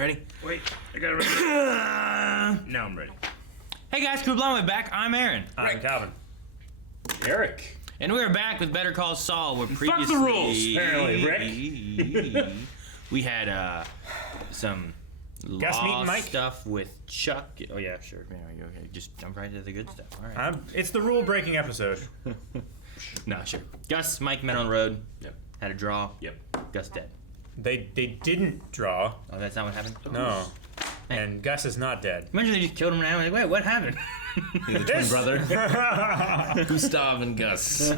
Ready? Wait, I got it ready. Now I'm ready. Hey guys, Crew Blonde, back. I'm Aaron. I'm Calvin. Eric. And we're back with Better Call Saul. Where previously, Fuck the rules, apparently, Rick. We had some Gus meeting law Mike? stuff with Chuck. Oh yeah, sure. Yeah, okay. Just jump right into the good stuff. All right. It's the rule-breaking episode. No, sure. Gus, Mike met on the road. Yep. Had a draw. Yep. Gus dead. They didn't draw. Oh, that's not what happened? No. And Gus is not dead. Imagine they just killed him now. Like, wait, what happened? He's a twin brother. Gustav and Gus.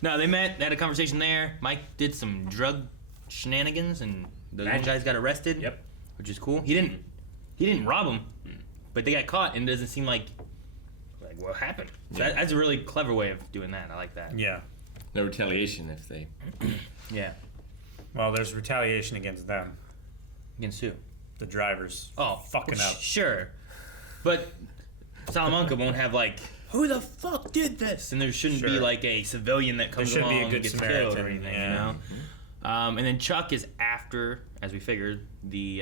No, they met. They had a conversation there. Mike did some drug shenanigans, and those Magic. guys got arrested. Yep. Which is cool. He didn't rob them, but they got caught, and it doesn't seem like what happened. So that's a really clever way of doing that. I like that. Yeah. No retaliation if they. Yeah. Well, there's retaliation against them, Against who? the drivers. Oh, fucking up. Sure, but Salamanca won't have like, who the fuck did this? And there shouldn't be Sure. like a civilian that comes should be along a and good gets Samaritan, killed or anything, yeah. you know. And then Chuck is after, as we figured, the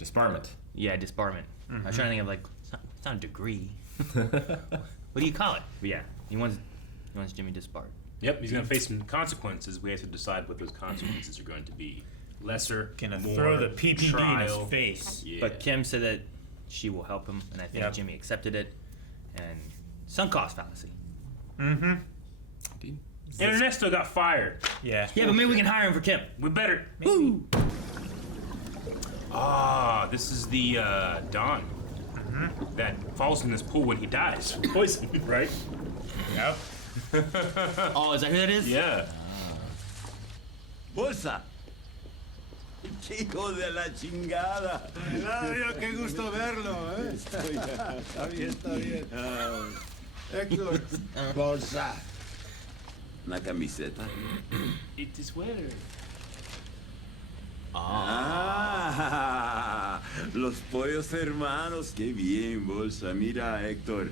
Disbarment. disbarment. I was trying to think of like it's not a degree. What do you call it? But yeah, he wants Jimmy disbarred. Yep, he's going to face some consequences. We have to decide what those consequences are going to be. Lesser, Gonna more, throw the PPD trial. in his face. Yeah. But Kim said that she will help him, and I think Yep. Jimmy accepted it. And sunk cost fallacy. Mm-hmm. Indeed. And Ernesto got fired. Yeah. Yeah, but maybe we can hire him for Kim. We better. Woo! Ah, this is the Don that falls in this pool when he dies. Poison, right? Yep. Oh, is that who that is? Yeah. Bolsa. Chico de la chingada. Claro, qué gusto verlo, ¿eh? Está bien. Héctor. Bolsa. Una camiseta. It is weather. Ah, los pollos hermanos. Qué bien, Bolsa. Mira, Héctor.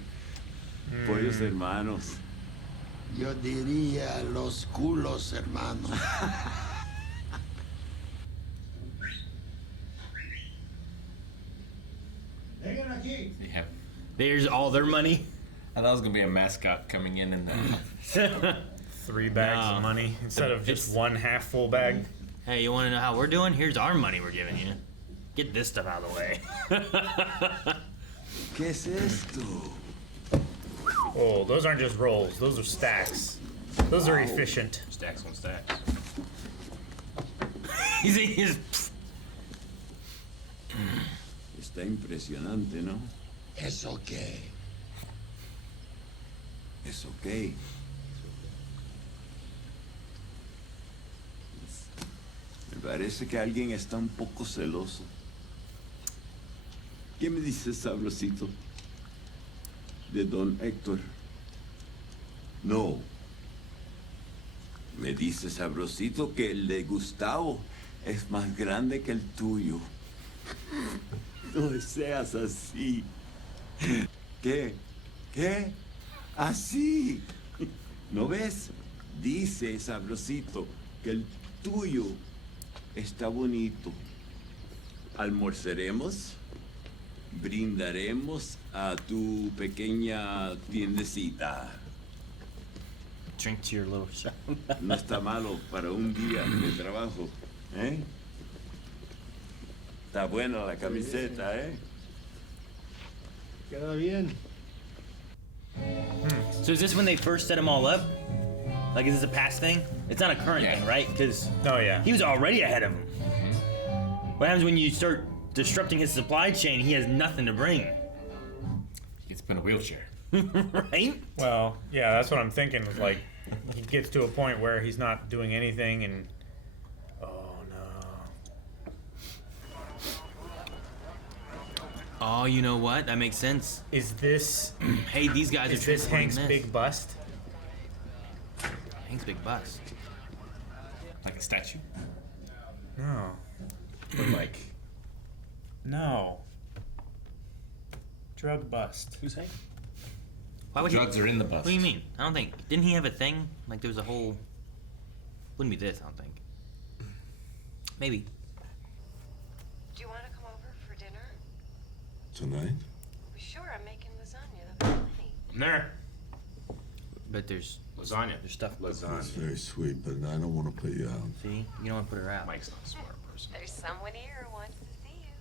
Pollos hermanos. Yo diría los culos, hermano. Vengan aquí. They have. There's all their money. I thought it was gonna be a mascot coming in and then. 3 bags No. of money instead of just It's- one half full bag. Hey, you want to know how we're doing? Here's our money we're giving you. Get this stuff out of the way. ¿Qué es esto? Oh, those aren't just rolls. Those are stacks. Those are efficient. Stacks on stacks. He's Está impresionante, ¿no? ¿Eso qué? Es ok. Me parece que alguien está un poco celoso. ¿Qué me dices, Sabrosito? De don Héctor. No. Me dice Sabrosito que el de Gustavo es más grande que el tuyo. No seas así. ¿Qué? ¿Qué? Así. ¿No ves? Dice Sabrosito que el tuyo está bonito. Almorzaremos, brindaremos a tu pequeña tiendecita. drink to your little shop. No está malo para un día de trabajo, ¿eh? Está buena la camiseta, ¿eh? Queda bien. So is this when they first set them all up? Like, is this a past thing? It's not a current Yeah. thing, right? Because Oh, yeah. he was already ahead of him. What happens when you start disrupting his supply chain? He has nothing to bring, He gets put in a wheelchair. right? Well, yeah, that's what I'm thinking. Is like, he gets to a point where he's not doing anything, and oh no, Oh, you know what? That makes sense. is this Hey, these guys are is this transporting Hank's this. big bust? Hank's big bust. Like a statue? No, Or like. no. Drug bust. Who's Hank? Why would Drugs he? are in the bus. What do you mean? I don't think. Didn't he have a thing? Like there was a whole. Wouldn't be this. I don't think. Maybe. Do you want to come over for dinner? Tonight? Well, sure, I'm making lasagna. There'll be plenty. I'm there. But there's Lasagna. there's stuff. That's Lasagna. very sweet, but I don't want to put you out. See, you don't want to put her out. Mike's not a smart person. There's someone here who wants to see you.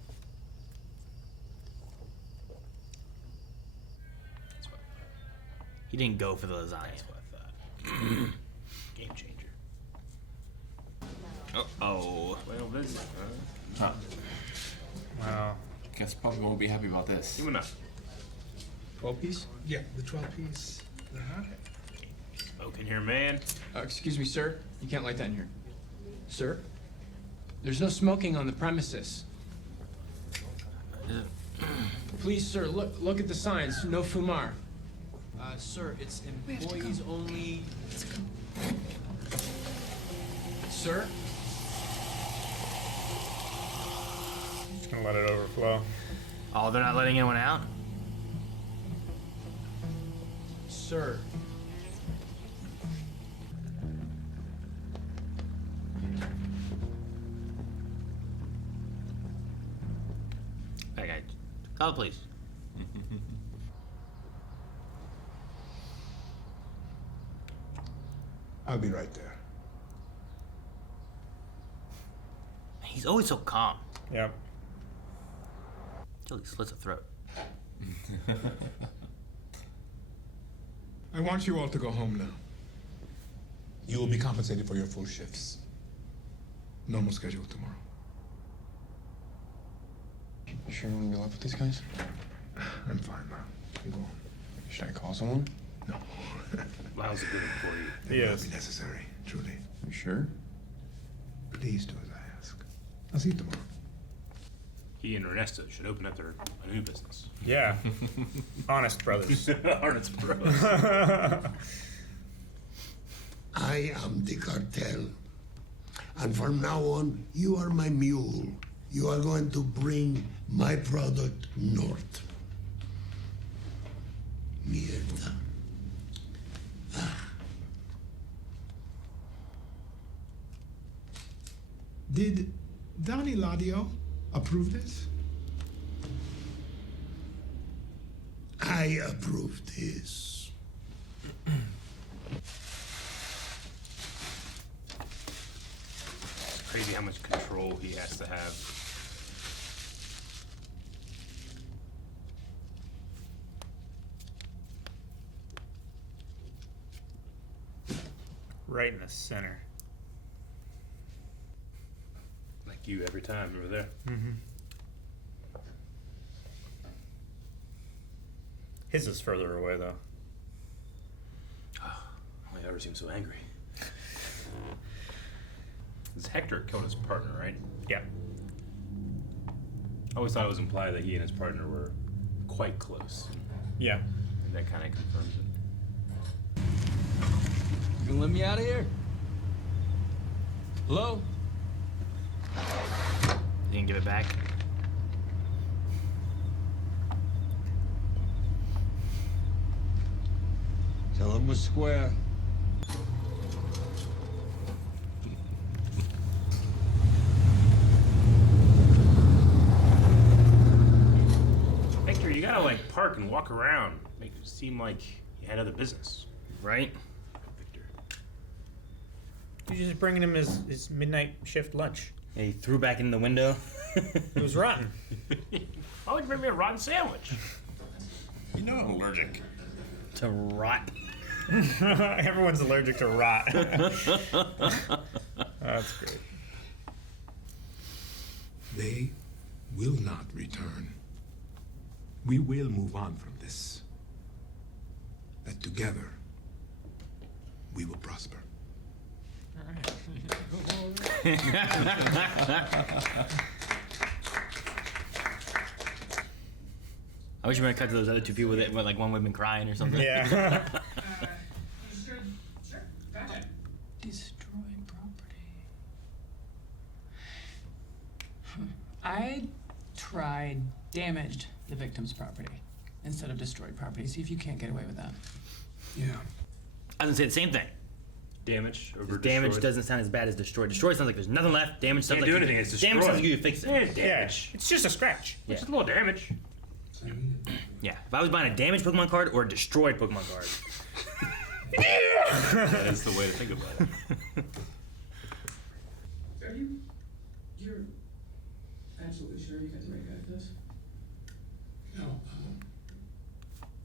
That's what I thought. He didn't go for the lasagna. That's what I thought. Game changer. Oh. Well, this. Huh. Wow. Guess Puppy won't be happy about this. Give him enough. 12 piece? Yeah, the 12 piece. Smoking here, man. Excuse me, sir. You can't light that in here. Sir? There's no smoking on the premises. Please, sir, look at the signs. No fumar. Sir, it's employees only. Sir? Just gonna let it overflow. Oh, they're not letting anyone out? Sir. Okay. Call the police. I'll be right there. He's always so calm. Yep. Till he slits a throat. I want you all to go home now. You will be compensated for your full shifts. Normal schedule tomorrow. You sure you want to be left with these guys? I'm fine now. You go home. Should I call someone? No. Lyle's a good employee. He It won't is. be necessary, truly. You sure? Please do as I ask. I'll see you tomorrow. He and Ernesto should open up a new business. Yeah. Honest brothers. Arnott's Bros. I am the cartel. And from now on, you are my mule. You are going to bring my product north. Mierda. Did Donnie Ladio approve this? I approve this. It's crazy how much control he has to have. Right in the center. Like you every time over there. His is further away though. Only ever seems so angry. This Hector killed his partner, right? Yeah. I always thought it was implied that he and his partner were quite close. Yeah. And that kind of confirms it. You gonna let me out of here? Hello? You didn't give it back? Tell him we're square. Hector, you gotta like park and walk around. Make it seem like you had other business. Right? Victor. You're just bringing him his midnight shift lunch. Yeah, he threw back in the window. It was rotten. Why would you bring me a rotten sandwich? You know I'm allergic. To rot. Everyone's allergic to rot. That's great. They will not return. We will move on from this. That together, we will prosper. I wish you were gonna cut to those other two people that were like one woman crying or something. Yeah. Sure, go ahead. Destroyed property. I tried damaged the victim's property instead of destroyed property. See if you can't get away with that. Yeah. I was gonna say the same thing. Damage over Damage destroyed. doesn't sound as bad as destroyed. Destroyed sounds like there's nothing left. Damage sounds Can't like do you- anything, it's Damage sounds like destroyed. you fix it. Yeah, Yeah, damage. it's just a scratch. Yeah. Just a little damage. Yeah. If I was buying a damaged Pokemon card or a destroyed Pokemon card. That is the way to think about it. Are you're absolutely sure you got the right guy for this? No,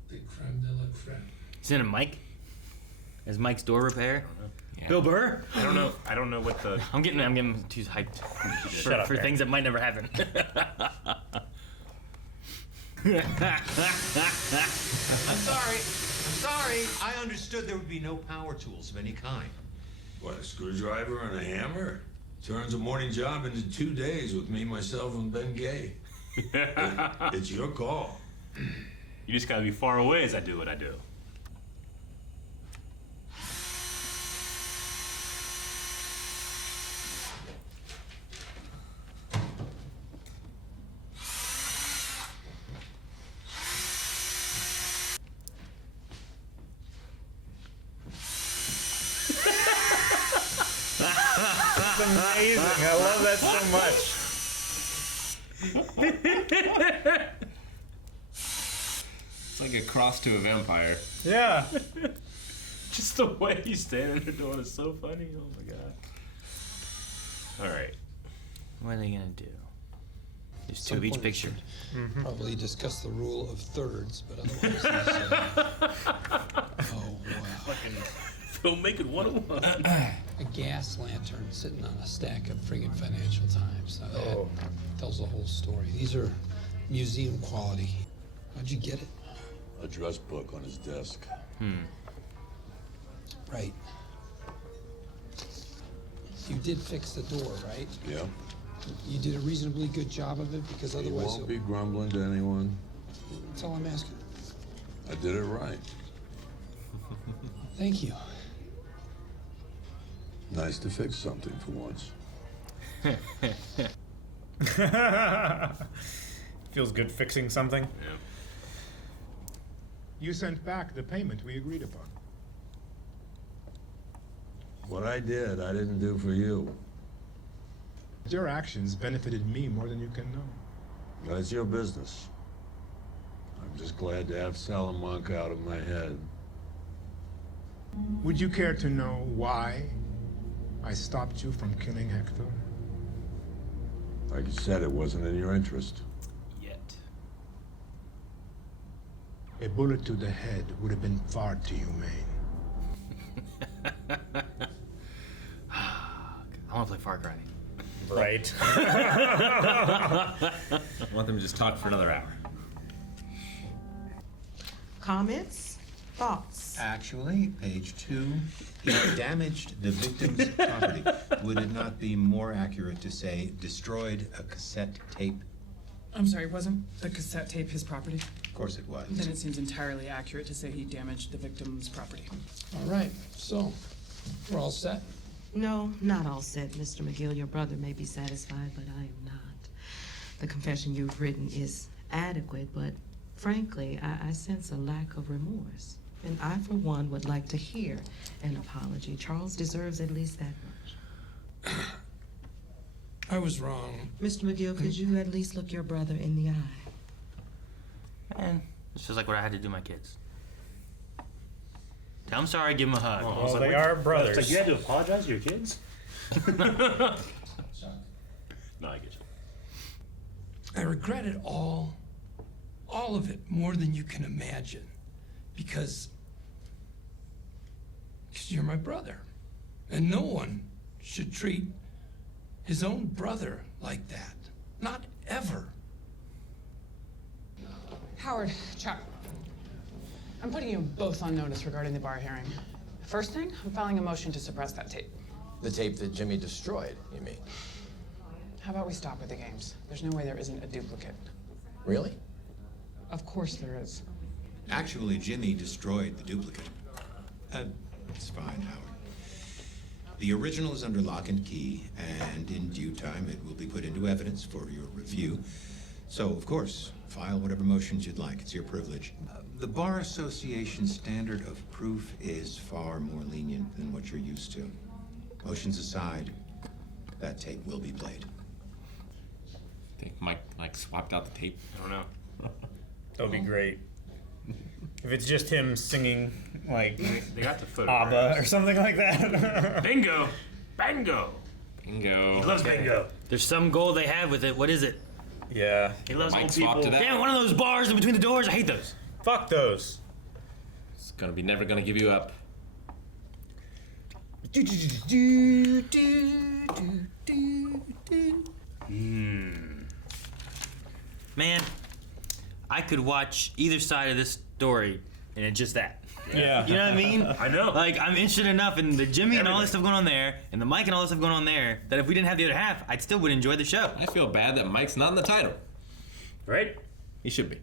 the creme de la creme. Is it a Mike? Is Mike's door repair? Bill Burr? I don't know what the. I'm getting too hyped Shut up, for Aaron. things that might never happen. I'm sorry. I understood there would be no power tools of any kind. What, a screwdriver and a hammer? Turns a morning job into 2 days with me, myself, and Ben Gay. It's your call. You just gotta be far away as I do what I do. It's amazing. I love that so much. It's like a cross to a vampire. Yeah. Just the way he's standing there doing it is so funny. Oh my god. Alright. What are they gonna do? There's two of each picture. Probably discuss the rule of thirds, but otherwise, oh wow! Filmmaking 101. A gas lantern sitting on a stack of friggin' Financial Times. Now that tells the whole story. These are museum quality. How'd you get it? Address book on his desk. Right. You did fix the door, right? Yeah. You did a reasonably good job of it, because He otherwise, won't be grumbling to anyone. that's all I'm asking. I did it right. Thank you. Nice to fix something for once. Feels good fixing something. Yeah. You sent back the payment we agreed upon. What I did, I didn't do for you. Your actions benefited me more than you can know. That's your business. I'm just glad to have Salamanca out of my head. Would you care to know why I stopped you from killing Hector? Like you said, it wasn't in your interest. Yet. A bullet to the head would have been far too humane. I want to play Far Cry. Right. I want them to just talk for another hour. Comments? Thoughts? Actually, page 2, he damaged the victim's property. Would it not be more accurate to say destroyed a cassette tape? I'm sorry, wasn't the cassette tape his property? Of course it was. Then it seems entirely accurate to say he damaged the victim's property. All right, so we're all set. No, not all set, Mr. McGill. Your brother may be satisfied, but I am not. The confession you've written is adequate, but frankly, I sense a lack of remorse. And I, for one, would like to hear an apology. Charles deserves at least that much. I was wrong. Mr. McGill, could you at least look your brother in the eye? Man, it's just like what I had to do to my kids. Tell them sorry, give them a hug. Well, they are brothers. It's like you had to apologize to your kids? No, I get you. I regret it all of it, more than you can imagine, because you're my brother, and no one should treat his own brother like that. Not ever. Howard, Chuck, I'm putting you both on notice regarding the bar hearing. First thing, I'm filing a motion to suppress that tape. The tape that Jimmy destroyed, you mean? How about we stop with the games? There's no way there isn't a duplicate. Really? Of course there is. Actually, Jimmy destroyed the duplicate. It's fine, Howard. The original is under lock and key, and in due time it will be put into evidence for your review. So, of course, File whatever motions you'd like. It's your privilege. The Bar Association standard of proof is far more lenient than what you're used to. Motions aside, that tape will be played. I think Mike swapped out the tape. I don't know. That would be great. If it's just him singing like They got the photo. ABBA or something like that. Bingo! Bingo! Bingo. He loves bingo. There's some goal they have with it. What is it? Yeah. He loves Mike old swapped people. it out. Damn, one of those bars in between the doors. I hate those. Fuck those. It's gonna be never gonna give you up. Man, I could watch either side of this story and it's just that. Yeah. You know what I mean? I know. Like, I'm interested enough in the Jimmy and all this stuff going on there, and the Mike and all this stuff going on there, that if we didn't have the other half, I still would enjoy the show. I feel bad that Mike's not in the title. Right? He should be.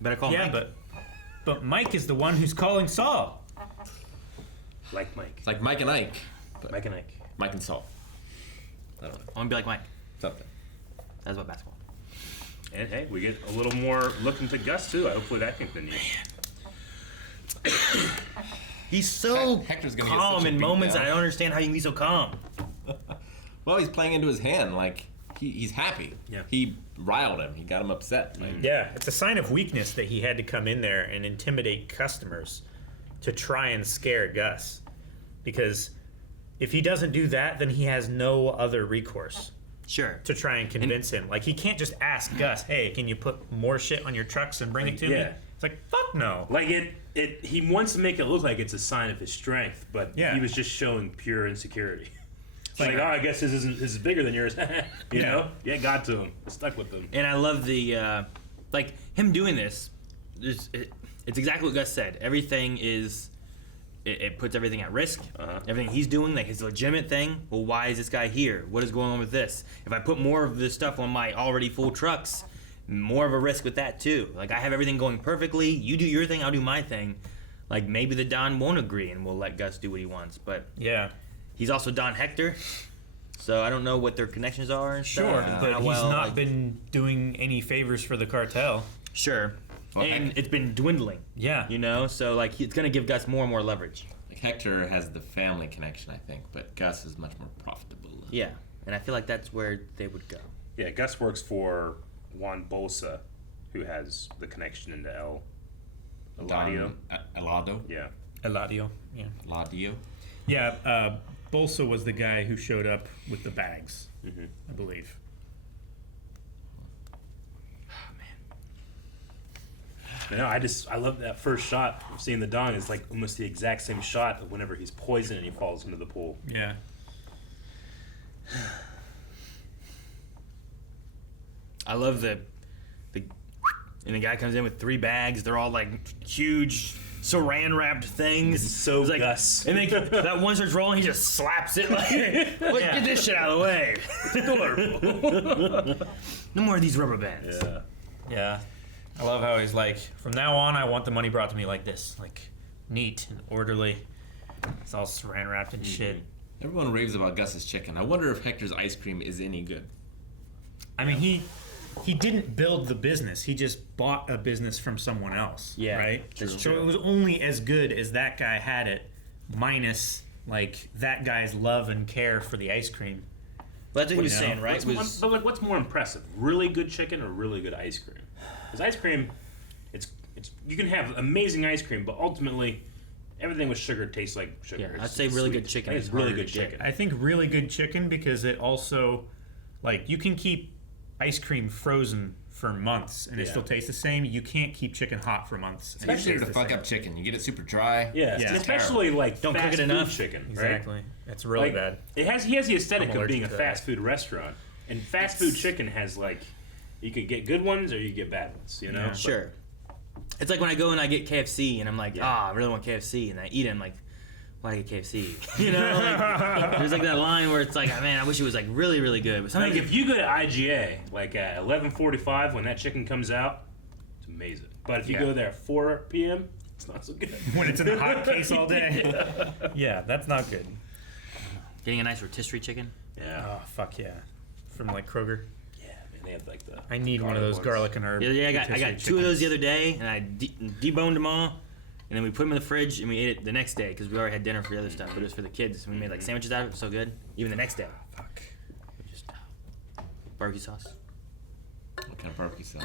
Better call Yeah, Mike. but Mike is the one who's calling Saul. Like Mike. It's like Mike and Ike. But Mike and Ike. Mike and Saul. I don't know. I want to be like Mike. Something. That's about basketball. And hey, we get a little more look into Gus too. Hopefully that continues. He's so Hector's gonna get calm such a in beat moments. down. I don't understand how you can be so calm. Well, he's playing into his hand. Like, he's happy. Yeah. He riled him. He got him upset. Like, Yeah, it's a sign of weakness that he had to come in there and intimidate customers to try and scare Gus. Because if he doesn't do that, then he has no other recourse Sure. to try and convince him. Like, he can't just ask Gus, hey, can you put more shit on your trucks and bring it to me? Yeah. It's like, fuck no. Like he wants to make it look like it's a sign of his strength, but Yeah. he was just showing pure insecurity. It's like, oh, I guess his is bigger than yours. You know? Yeah, got to him. It stuck with him. And I love the, like, him doing this. It's exactly what Gus said. Everything is, it puts everything at risk. Everything he's doing, like his legitimate thing. Well, why is this guy here? What is going on with this? If I put more of this stuff on my already full trucks, more of a risk with that too. Like, I have everything going perfectly. You do your thing, I'll do my thing. Like, maybe the Don won't agree and we'll let Gus do what he wants. But Yeah. he's also Don Hector. So I don't know what their connections are and Sure, stuff. but How he's well, not like- been doing any favors for the cartel. Sure. Well, And it's been dwindling. Yeah. You know? So, like, it's going to give Gus more and more leverage. Like, Hector has the family connection, I think, but Gus is much more profitable. Yeah. And I feel like that's where they would go. Yeah, Gus works for Juan Bolsa, who has the connection into El Eladio. Elado? Yeah. Eladio. Yeah. Eladio? Yeah, Bolsa was the guy who showed up with the bags, I believe. No, I love that first shot of seeing the Don. It's like almost the exact same shot of whenever he's poisoned and he falls into the pool. Yeah. I love the and the guy comes in with 3 bags. They're all like huge saran wrapped things. It's so like, Gus. And then that one starts rolling, he just slaps it like, get this shit out of the way. No more of these rubber bands. Yeah. Yeah. I love how he's like, from now on, I want the money brought to me like this. Like, neat and orderly. It's all saran wrapped and shit. Everyone raves about Gus's chicken. I wonder if Hector's ice cream is any good. I mean, he didn't build the business. He just bought a business from someone else. Yeah, Right? that's So true. it was only as good as that guy had it, minus, like, that guy's love and care for the ice cream. But that's what he was You know? saying, right? But like, what's more impressive? Really good chicken or really good ice cream? Because ice cream, it's you can have amazing ice cream, but ultimately, everything with sugar tastes like sugar. Yeah, I'd It's say really sweet. good chicken I think is it's really harder good to get. chicken. I think really good chicken because it also, like, you can keep ice cream frozen for months and it Yeah. still tastes the same. You can't keep chicken hot for months. and it Especially tastes to the fuck same. up chicken. You get it super dry. Yeah, Yeah. especially like Don't cook fast it enough. food chicken. Exactly. It's really Right? bad. Like, he has the aesthetic I'm of being a allergic to that. fast food restaurant, and fast food chicken has like, you could get good ones or you get bad ones. You know. Yeah. But- Sure. It's like when I go and I get KFC and I'm like, Yeah. I really want KFC, and I eat it. I'm like, why do I get KFC? You know, like, there's like that line where it's like, man, I wish it was like really, really good. But Like sometimes if you go to IGA like at 11:45 when that chicken comes out, it's amazing. But if you Yeah. go there at 4 p.m., it's not so good. When it's in a hot case all day. Yeah, that's not good. getting a nice rotisserie chicken. Yeah. Oh, fuck yeah. From, like, Kroger. Yeah, man. They have like the. I need one of those ones. garlic and herb. Yeah, I got rotisserie two of those the chickens. other day, and I deboned them all, and then we put them in the fridge, and we ate it the next day because we already had dinner for the other stuff, but it was for the kids. And we made like sandwiches out of it. It was so good. Even the next day. Fuck. Just barbecue sauce. What kind of barbecue sauce?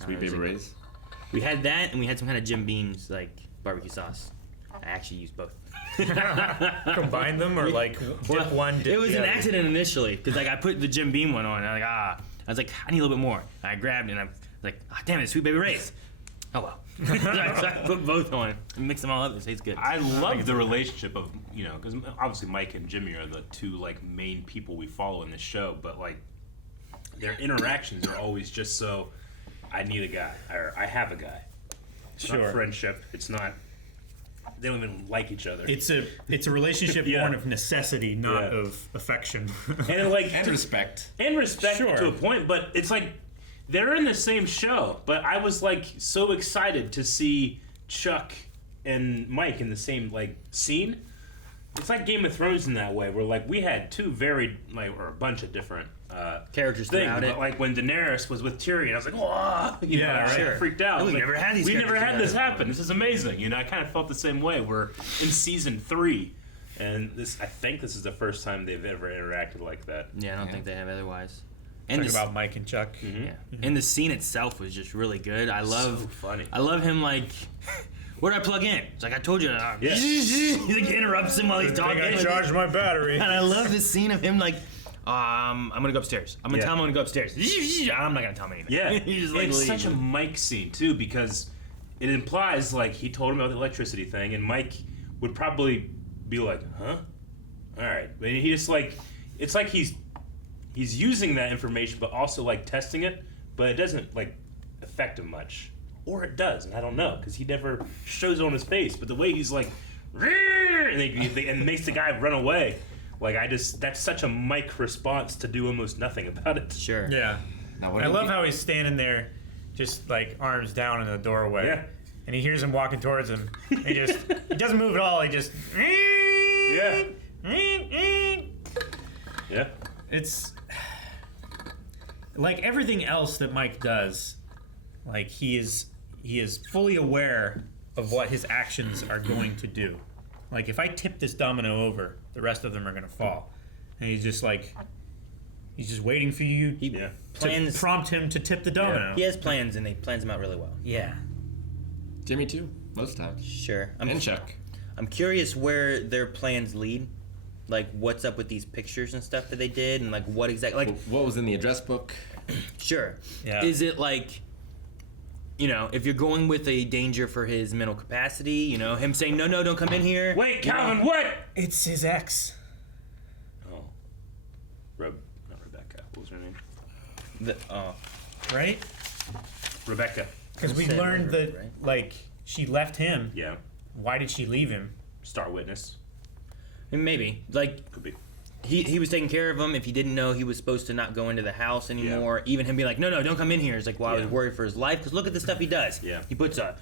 Uh, Sweet it was Baby like- Ray's? We had that, and we had some kind of Jim Beam's like barbecue sauce. I actually used both. Combine them or like dip one, dip It was the an other? accident initially because like I put the Jim Beam one on, and I'm like I was like I need a little bit more. And I grabbed it, and I'm like damn it, Sweet Baby Ray's. Oh well. So I put both on and mix them all up. It tastes good. I love the relationship of because obviously Mike and Jimmy are the two like main people we follow in this show, but like their interactions are always just so. I need a guy, or I have a guy. It's Sure. not friendship. It's not. They don't even like each other. It's a relationship Yeah. born of necessity, not Yeah. of affection. and like And respect. and respect Sure. to a point, but it's like they're in the same show. But I was like so excited to see Chuck and Mike in the same like scene. It's like Game of Thrones in that way, where like we had two very or a bunch of different characters things. throughout it. But like when Daenerys was with Tyrion, I was like, "Whoa!" Yeah, I sure. freaked out. And we've Like, never had these We've never characters had this together. happen. This is amazing. I kind of felt the same way. We're in season 3, and I think this is the first time they've ever interacted like that. Yeah, I don't think they have otherwise. And Talk this- about Mike and Chuck. Yeah. And the scene itself was just really good. I love So funny. I love him like where do I plug in? It's like I told you. Yeah. He like interrupts him while he's talking. I charged my battery. And I love this scene of him like I'm gonna go upstairs. I'm gonna Yeah. tell him I'm gonna go upstairs. I'm not gonna tell him anything. Yeah, He just, like, it's leaves. such a Mike scene too because it implies like he told him about the electricity thing, and Mike would probably be like, "Huh, all right." But he just like it's like he's using that information, but also like testing it, but it doesn't like affect him much, or it does, and I don't know because he never shows it on his face. But the way he's like, and and makes the guy run away. Like that's such a Mike response to do almost nothing about it. Sure. Yeah. Now, what I do love you- how he's standing there, just like arms down in the doorway. Yeah. And he hears him walking towards him. He doesn't move at all. He just. Yeah. Yeah. It's like everything else that Mike does. Like he is fully aware of what his actions are going to do. Like if I tip this domino over, the rest of them are gonna fall. And he's just waiting for you He to plans. prompt him to tip the domino. He has plans and he plans them out really well. Yeah. Jimmy too, most times. Sure. And Chuck. I'm curious where their plans lead. Like what's up with these pictures and stuff that they did, and like what exactly like What was in the address book? sure. Yeah. Is it like, if you're going with a danger for his mental capacity, him saying, no, don't come in here. Wait, Calvin, what? It's his ex. Oh. Not Rebecca. What was her name? Right? Rebecca. Because we Said learned that right? like she left him. Yeah. Why did she leave him? Star Witness. Maybe. Like, Could be. he was taking care of him. If he didn't know he was supposed to not go into the house anymore, even him being like, no, don't come in here. It's like, well, I was Yeah. worried for his life, because look at the stuff he does. Yeah. He puts a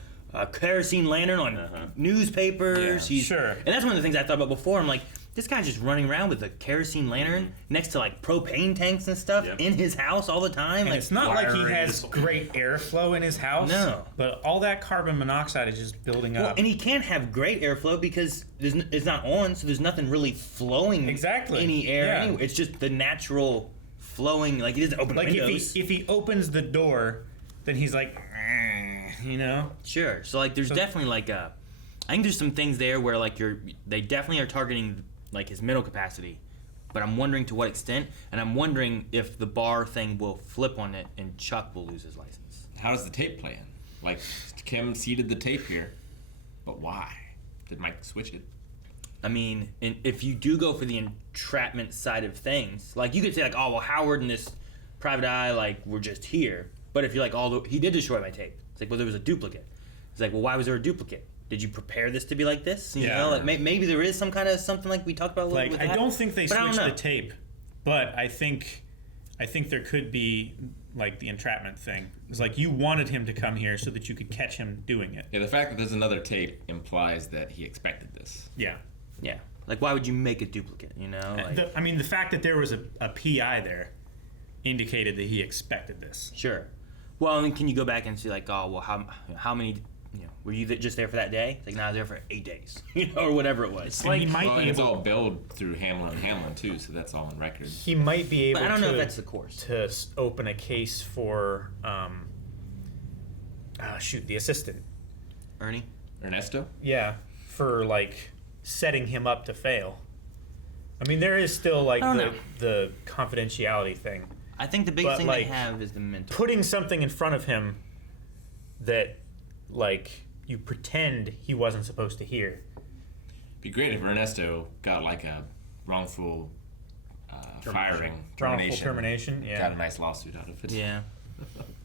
kerosene lantern on newspapers. Yeah. He's, Sure. And that's one of the things I thought about before. I'm like, this guy's just running around with a kerosene lantern next to like propane tanks and stuff Yeah. in his house all the time. And Like, it's not like he wiring has this- great airflow in his house. No. But all that carbon monoxide is just building well, up. and he can't have great airflow because it's not on, so there's nothing really flowing Exactly. any air Yeah. anyway. It's just the natural flowing. Like, he doesn't open Like windows. if he opens the door, then he's like, Sure. So like, there's definitely like I think there's some things there where like they definitely are targeting like his mental capacity, but I'm wondering to what extent, and I'm wondering if the bar thing will flip on it and Chuck will lose his license. How does the tape play in? Like, Kim seeded the tape here, but why? Did Mike switch it? I mean, and if you do go for the entrapment side of things, like you could say like, oh well, Howard and this private eye like were just here, but if you're like, he did destroy my tape. It's like, well, there was a duplicate. It's like, well, why was there a duplicate? Did you prepare this to be like this? You know, like maybe there is some kind of something like we talked about a little like with I that. don't think they But I don't switched the know. tape, but I think there could be like the entrapment thing. It's like you wanted him to come here so that you could catch him doing it. Yeah, the fact that there's another tape implies that he expected this. Yeah. Yeah. Like, why would you make a duplicate? You know, like, The fact that there was a PI there indicated that he expected this. Sure. Well, and can you go back and see like, oh, well, how many, were you just there for that day? It's like, no, I was there for 8 days, or whatever it was. It's like, he might be it's all billed through Hamlin and Hamlin too, so that's all on record. He might be able. But I don't know if that's the course. To open a case for, the assistant, Ernesto. Yeah, for like setting him up to fail. I mean, there is still like the confidentiality thing. I think the biggest thing they have is the mental. Putting something in front of him that, like, you pretend he wasn't supposed to hear. Be great if Ernesto got like a wrongful firing, termination. Yeah, got a nice lawsuit out of it. Yeah.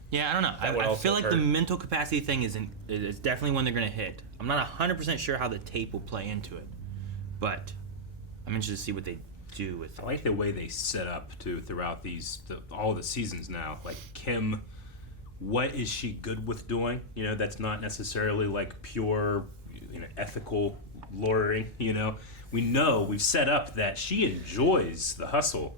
Yeah, I don't know. I feel like the mental capacity thing is definitely one they're going to hit. I'm not 100% sure how the tape will play into it, but I'm interested to see what they do with it. I like the way they set up too throughout all the seasons now. Like Kim, what is she good with doing? That's not necessarily like pure, ethical lawyering. We've set up that she enjoys the hustle,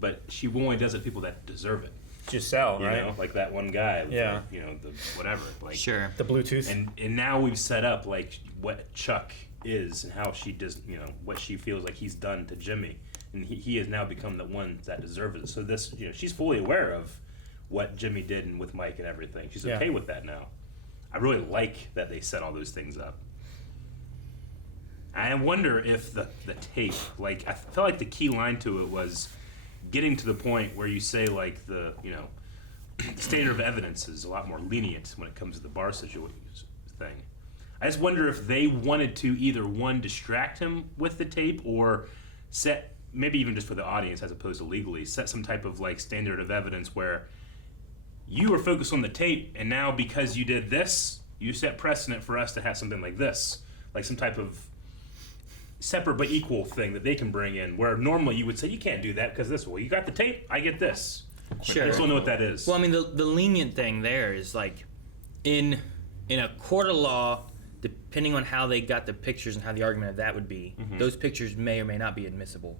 but she only does it to people that deserve it. Giselle, right? Like that one guy. With yeah. The whatever. Like sure. The Bluetooth. And now we've set up like what Chuck is and how she does, what she feels like he's done to Jimmy, and he has now become the one that deserves it. So this, she's fully aware of what Jimmy did and with Mike and everything. She's okay with that now. I really like that they set all those things up. I wonder if the tape, like, I felt like the key line to it was getting to the point where you say like the standard of evidence is a lot more lenient when it comes to the bar situation thing. I just wonder if they wanted to either one, distract him with the tape, or set, maybe even just for the audience as opposed to legally, set some type of like standard of evidence where you were focused on the tape, and now because you did this, you set precedent for us to have something like this, like some type of separate but equal thing that they can bring in, where normally you would say you can't do that because this. Well, you got the tape, I get this. Sure. I just don't know what that is. Well, I mean, the lenient thing there is like in a court of law, depending on how they got the pictures and how the argument of that would be, those pictures may or may not be admissible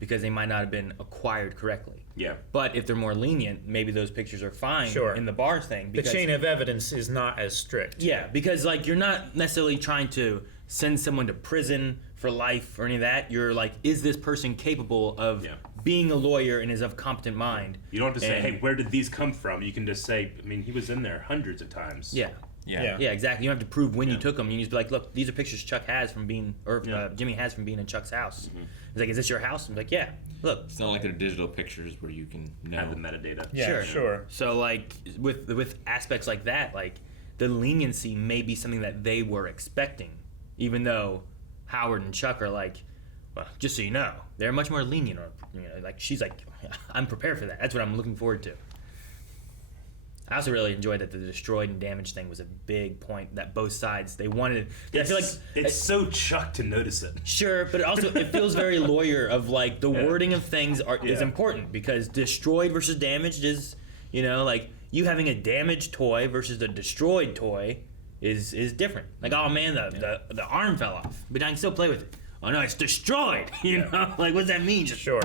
because they might not have been acquired correctly. Yeah. But if they're more lenient, maybe those pictures are fine in the bar thing. The chain of evidence is not as strict. Yeah, because like you're not necessarily trying to send someone to prison for life or any of that. You're like, is this person capable of being a lawyer and is of competent mind? You don't have to say, hey, where did these come from? You can just say, I mean, he was in there hundreds of times. Yeah, exactly. You don't have to prove when you took them. You just be like, look, these are pictures Chuck has from being, or Jimmy has from being in Chuck's house. He's like, is this your house? I'm like, yeah. Look, it's not like they're digital pictures where you can have the metadata. Yeah, sure. So like with aspects like that, like the leniency may be something that they were expecting, even though Howard and Chuck are like, well, just so you know, they're much more lenient. Or like she's like, I'm prepared for that. That's what I'm looking forward to. I also really enjoyed that the destroyed and damaged thing was a big point that both sides they wanted. I feel like it's so Chuck to notice it. Sure, but also it feels very lawyer of like the wording of things is important because destroyed versus damaged is, like you having a damaged toy versus a destroyed toy is different. Like, oh man, the arm fell off, but I can still play with it. Oh no, it's destroyed. You know, like what does that mean? Sure.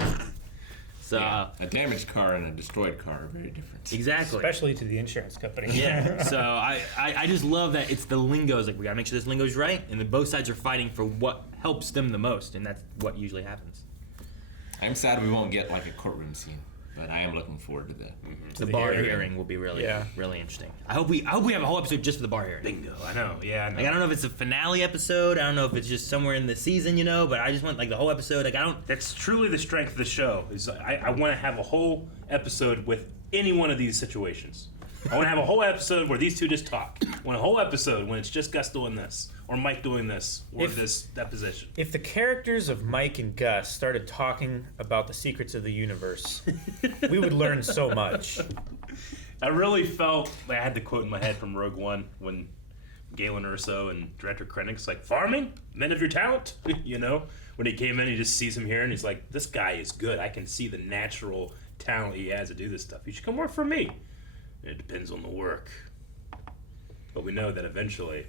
So a damaged car and a destroyed car are very different. Exactly. Especially to the insurance company. Yeah. So I just love that it's the lingo. It's like we gotta make sure this lingo's right, and then both sides are fighting for what helps them the most, and that's what usually happens. I'm sad we won't get like a courtroom scene, but I am looking forward to the bar hearing will be really interesting. I hope we have a whole episode just for the bar hearing. Bingo. I know. Yeah. I know. Like I don't know if it's a finale episode. I don't know if it's just somewhere in the season, but I just want like the whole episode. Like I don't. That's truly the strength of the show. Is I want to have a whole episode with any one of these situations. I want to have a whole episode where these two just talk. I want a whole episode when it's just Gus doing this, or Mike doing this, or this deposition. If the characters of Mike and Gus started talking about the secrets of the universe, we would learn so much. I really felt like I had the quote in my head from Rogue One when Galen Erso and Director Krennic's like, farming? Men of your talent? When he came in, he just sees him here, and he's like, this guy is good. I can see the natural talent he has to do this stuff. You should come work for me. And it depends on the work. But we know that eventually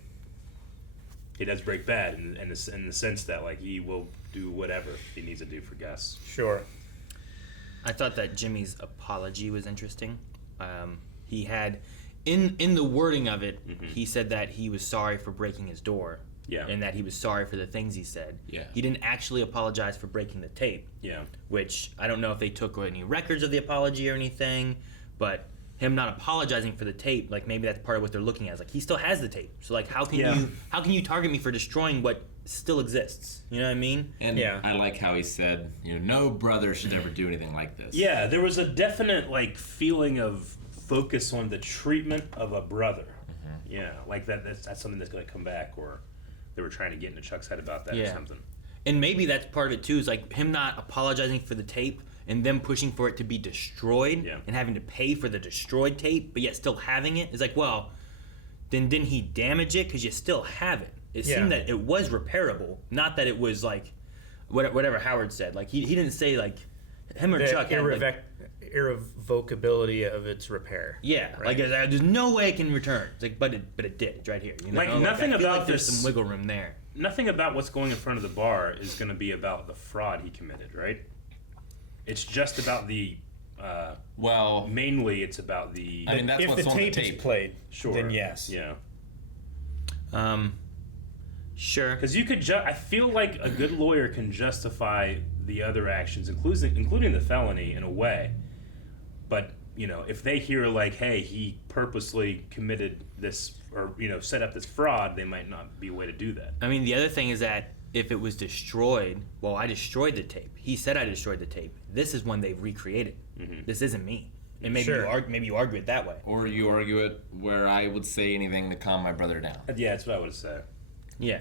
he does break bad in the sense that like he will do whatever he needs to do for Gus. Sure. I thought that Jimmy's apology was interesting. He had, in the wording of it, he said that he was sorry for breaking his door. Yeah. And that he was sorry for the things he said. Yeah. He didn't actually apologize for breaking the tape. Yeah. Which I don't know if they took any records of the apology or anything, but him not apologizing for the tape, like maybe that's part of what they're looking at. It's like he still has the tape. So like how can you target me for destroying what still exists? You know what I mean? And I like how he said, no brother should ever do anything like this. Yeah, there was a definite like feeling of focus on the treatment of a brother. Yeah, like that's something that's going to come back, or they were trying to get into Chuck's head about that or something. And maybe that's part of it too, is like him not apologizing for the tape and them pushing for it to be destroyed and having to pay for the destroyed tape, but yet still having it. It's like, well, then didn't he damage it? Because you still have it. It seemed that it was repairable, not that it was like whatever Howard said. Like he didn't say like him or Chuck had like, irrevocability of its repair. Yeah, right? Like there's no way it can return. It's like, but it did. It's right here. You know? Like nothing I feel about like there's this. some wiggle room there. Nothing about what's going in front of the bar is going to be about the fraud he committed, right? It's just about the. Mainly it's about the. I mean, that's if what's the on tape the tape is played. Sure. Then yes. Yeah. Sure. Because you could. I feel like a good lawyer can justify the other actions, including the felony, in a way. But if they hear like, hey, he purposely committed this, or set up this fraud, they might not be a way to do that. I mean, the other thing is that if it was destroyed, well, I destroyed the tape. He said I destroyed the tape. This is when they've recreated. This isn't me. And maybe you argue it that way. Or you argue it where I would say anything to calm my brother down. Yeah, that's what I would say. Yeah.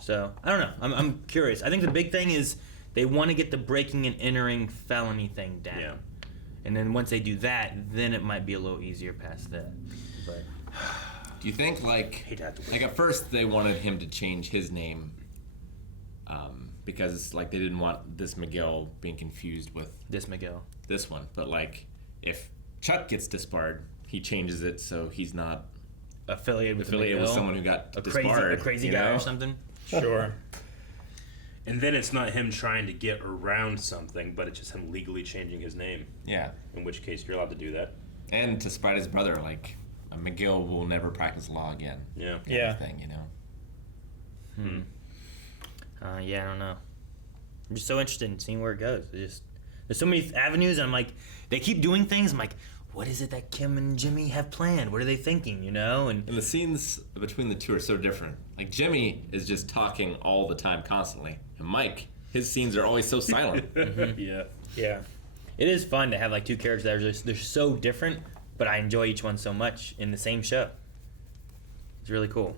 So I don't know. I'm curious. I think the big thing is they want to get the breaking and entering felony thing down. Yeah. And then once they do that, then it might be a little easier past that. But do you think like at first they wanted him to change his name because like they didn't want this Miguel being confused with this one, but like if Chuck gets disbarred, he changes it so he's not affiliated with someone who got a disbarred, crazy guy or something. Sure. And then it's not him trying to get around something, but it's just him legally changing his name. Yeah. In which case you're allowed to do that. And to spite his brother, like McGill will never practice law again. Yeah. Kind of thing, Yeah, I don't know. I'm just so interested in seeing where it goes. There's so many avenues, and I'm like, they keep doing things. I'm like, what is it that Kim and Jimmy have planned? What are they thinking, And the scenes between the two are so different. Like, Jimmy is just talking all the time, constantly. And Mike, his scenes are always so silent. Yeah. Yeah. It is fun to have, like, two characters that are they're so different, but I enjoy each one so much in the same show. It's really cool.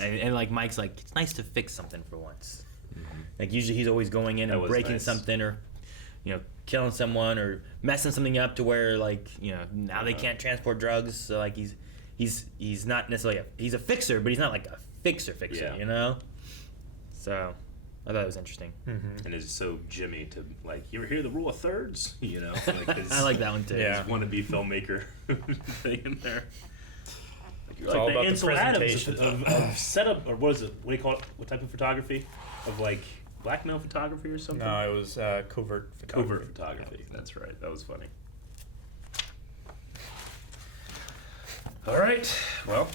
And like, Mike's like, it's nice to fix something for once. Like, usually he's always going in and breaking something or, killing someone or messing something up to where, like, now they can't transport drugs. So, like, he's not necessarily he's a fixer, but he's not like a fixer, So, I thought it was interesting. And it's so Jimmy to, like, you ever hear the rule of thirds? Like his, I like that one too. His wannabe filmmaker thing in there. It's like all about the presentation of setup, or what is it? What do you call it? What type of photography? Of like blackmail photography or something? No, it was covert photography. Covert photography. That's right. That was funny. All right. Well,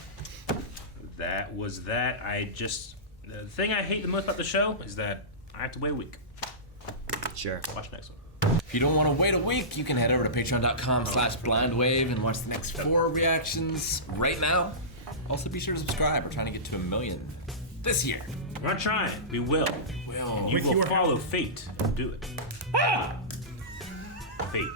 that was that. The thing I hate the most about the show is that I have to wait a week. Sure. Watch next one. If you don't want to wait a week, you can head over to patreon.com/blindwave and watch the next 4 reactions right now. Also, be sure to subscribe. We're trying to get to 1 million this year. We're not trying. We will. And you will follow fate. Do it. Fate.